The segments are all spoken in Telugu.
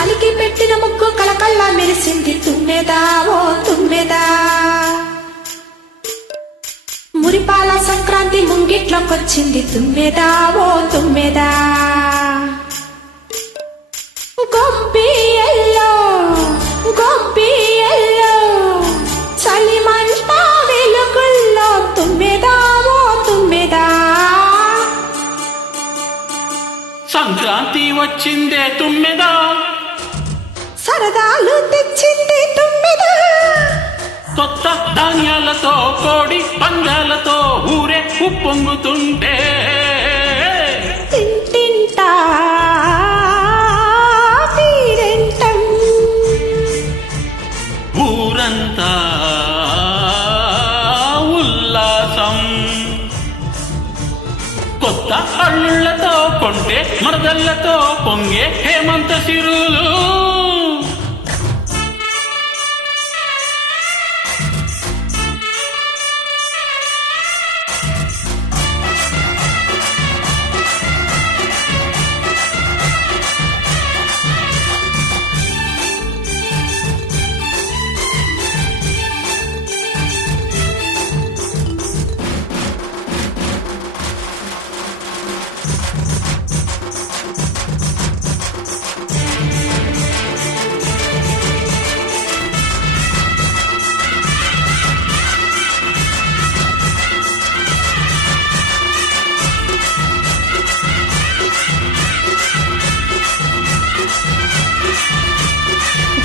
అలికి పెట్టిన ముగ్గు కళకళ్ళ మెరిసింది తుమ్మెదా ఓ తుమ్మెదా. మురిపాల సంక్రాంతి ముంగిట్లోకొచ్చింది తుమ్మెదా ఓ తుమ్మెదా. గొబ్బియల్లో గొబ్బియల్లో చలిమంట వెలుగుల్లో తుమ్మెదా ఓ తుమ్మెదా. సంక్రాంతి వచ్చిందే తుమ్మెదా, సరదాలు తెచ్చింది తుమ్మెదా. కొత్త ధాన్యాలతో కోడి పందాలతో ఊరే ఉప్పొంగుతుంటే ఇంటింటా పీరెంటం ఊరంతా ఉల్లాసం. కొత్త అల్లుళ్లతో కొంటే మరదళ్లతో పొంగే హేమంత సిరులు.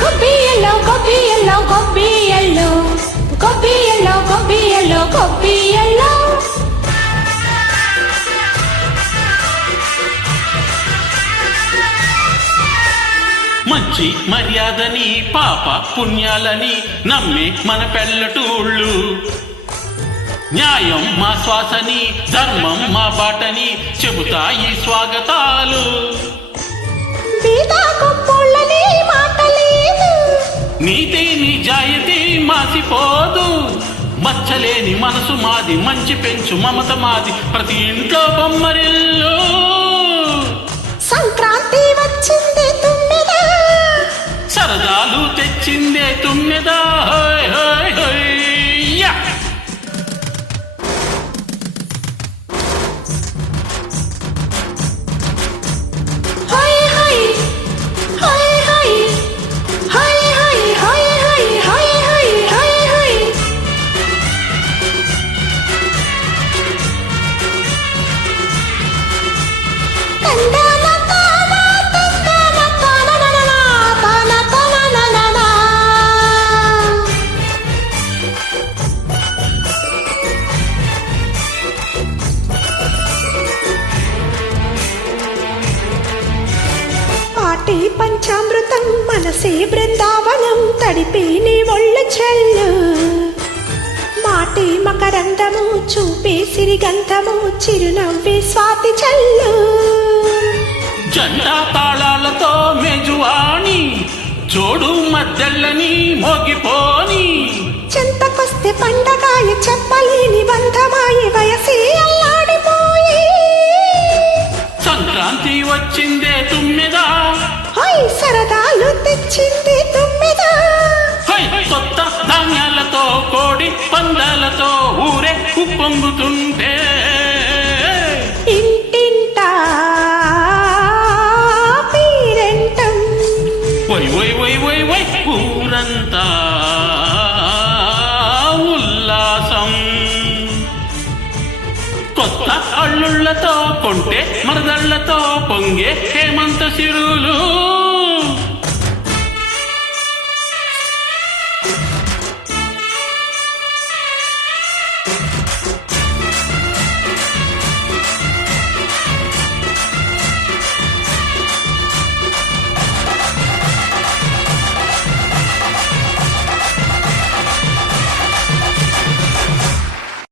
గొబ్బియల్లో గొబ్బియల్లో గొబ్బియల్లో గొబ్బియల్లో గొబ్బియల్లో గొబ్బియల్లో. మంచి మర్యాదని పాప పుణ్యాలని నమ్మి మన పెళ్ళటూళ్ళు. న్యాయం మా శ్వాసని ధర్మం మా బాటని చెబుతాయి స్వాగతాలు. నీతి నిజాయితీ మాసిపోదు, మచ్చలేని మనసు మాది, మంచి పెంచు మమత మాది, ప్రతి ఇంట్లో బొమ్మరిల్లు. సంక్రాంతి వచ్చింది తుమ్మెదా, సరదాలు తెచ్చిందే తుమ్మెదా. హోయ్ హోయ్ హోయ్ యా. పంచామృతం మనసే బృందావనం తడిపి నీ ఒళ్ళు చెల్లు. మాటి మకరందము చూపే సిరిగంధము చిరునవ్వే స్వాతి చెల్లు. జంట తాళాలతో మెజువాణి జోడు మద్దెళ్ళని మోగిపోని. చెంతకొస్తే పండగాయ చెప్పలేని బంధమాయి వయసే అల్లాడిపోయి. సంక్రాంతి వచ్చిందే తుమ్మెదా, సరదాలు తెచ్చింది తుమ్మెదా. కొత్త ధాన్యాలతో కోడి పందాలతో ఊరే ఉప్పొంగుతుంటే ఇంటింటా పీరెంటం. వై వై వై వై వై ఊరంతా ఉల్లాసం. కొత్త అల్లుళ్లతో కొంటే మరదళ్లతో పొంగే హేమంత సిరులు.